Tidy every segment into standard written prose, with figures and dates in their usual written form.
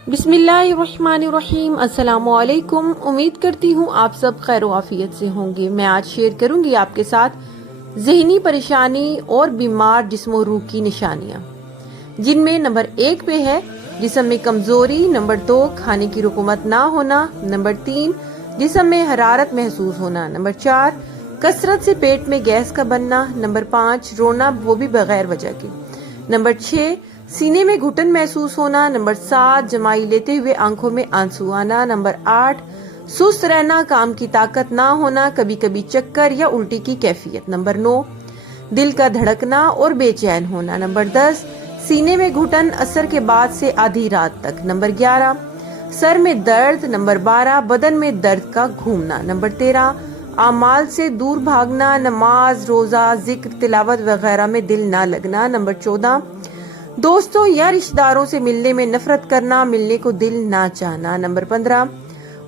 बिस्मिल्लाहिर्रहमानिर्रहीम। अस्सलामुअलैकुम। उम्मीद करती हूँ आप सब खैर आफियत से होंगे। मैं आज शेयर करूंगी आपके साथ ज़हनी परेशानी और बीमार जिस्म रूह की निशानियाँ, जिनमें नंबर 1 पे है जिस्म में कमजोरी, नंबर 2 खाने की रुकूमत ना होना, नंबर 3 जिस्म में हरारत महसूस होना, नंबर 4 कसरत से पेट में गैस का बनना, नंबर 5 रोना, वो भी बगैर वजह के, नंबर 6 सीने में घुटन महसूस होना, नंबर 7 जमाई लेते हुए आंखों में आंसू आना, नंबर 8 सुस्त रहना, काम की ताकत ना होना, कभी कभी चक्कर या उल्टी की कैफियत, नंबर 9 दिल का धड़कना और बेचैन होना, नंबर 10 सीने में घुटन असर के बाद से आधी रात तक, नंबर 11 सर में दर्द, नंबर 12 बदन में दर्द का घूमना, नंबर 13 आमाल से दूर भागना, नमाज रोजा जिक्र तिलावत वगैरह में दिल ना लगना, नंबर 14 दोस्तों या रिश्तेदारों से मिलने में नफरत करना, मिलने को दिल ना चाहना, नंबर 15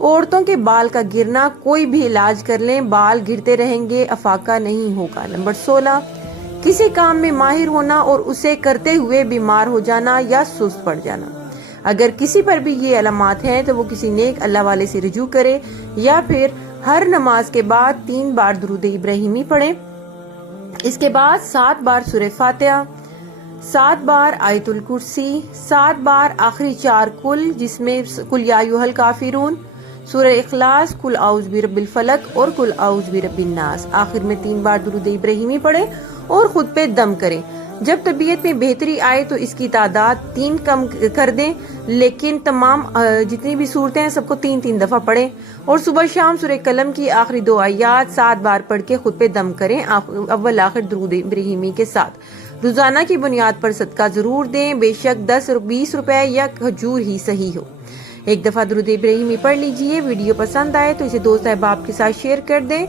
औरतों के बाल का गिरना, कोई भी इलाज कर लें बाल गिरते रहेंगे, अफाका नहीं होगा, नंबर 16 किसी काम में माहिर होना और उसे करते हुए बीमार हो जाना या सुस्त पड़ जाना। अगर किसी पर भी ये अलामात हैं तो वो किसी नेक अल्लाह वाले से रुजू करे या फिर हर नमाज के बाद 3 बार दुरूद इब्राहिमी पढ़े। इसके बाद 7 बार सूरह फातिहा, 7 बार आयतुल कुर्सी, 7 बार आखिरी 4 कुल जिसमें कुल या अय्युहल काफिरून, सूरह इखलास, कुल औज़ बिरब्बिल फलक और कुल औज़ बिरब्बिन नास। आखिर में 3 बार दुरूद इब्राहिमी पढ़े और खुद पे दम करें। जब तबीयत में बेहतरी आए तो इसकी तादाद 3 कम कर दें, लेकिन तमाम जितनी भी सूरतें हैं सबको 3-3 दफा पढ़ें और सुबह शाम सूरह कलम की आखिरी 2 आयत 7 बार पढ़ के खुद पे दम करें अव्वल आखिर दुरूद इब्राहिमी के साथ। रोजाना की बुनियाद पर सदका जरूर दें, बेशक 10 और 20 रुपए या खजूर ही सही हो। एक दफा दुरूद इब्राहिमी पढ़ लीजिए। वीडियो पसंद आए तो इसे दोस्त अहबाब के साथ शेयर कर दें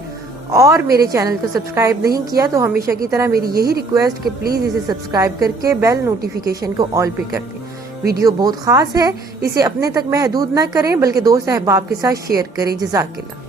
और मेरे चैनल को सब्सक्राइब नहीं किया तो हमेशा की तरह मेरी यही रिक्वेस्ट कि प्लीज इसे सब्सक्राइब करके बेल नोटिफिकेशन को ऑल पे कर दें। वीडियो बहुत खास है, इसे अपने तक महदूद न करें बल्कि दोस्त अहबाब के साथ शेयर करें। जज़ाकिल्लाह।